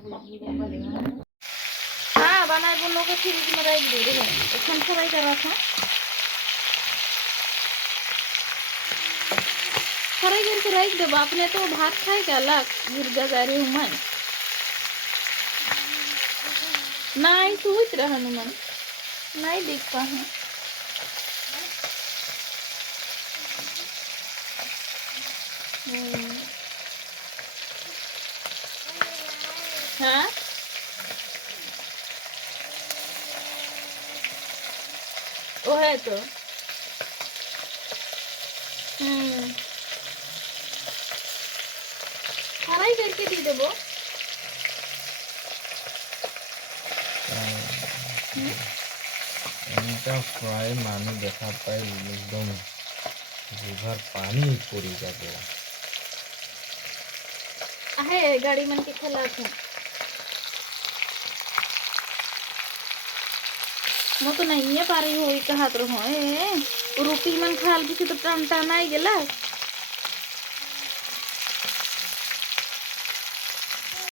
हाँ बनाए बोलो के फ्रिज में रख दे रे এখন फ्राई कर रखा फ्राई करके रख दे बाप ने तो भात खाए क्या अलग मुर्गा जा रहे हुमान नहीं सोच रहा हनुमान नहीं देख पा है हाँ वो है तो फ्राई करके दी देबो এটা ফ্রাই মানে দেখা পাই একদম জিভার পানি পড়ে যাবে आहे गाड़ी मन के खला था मो तो नहीं है पारी हो कहा तो हो रुपी मन खाल किसी तो टन टन आई गेला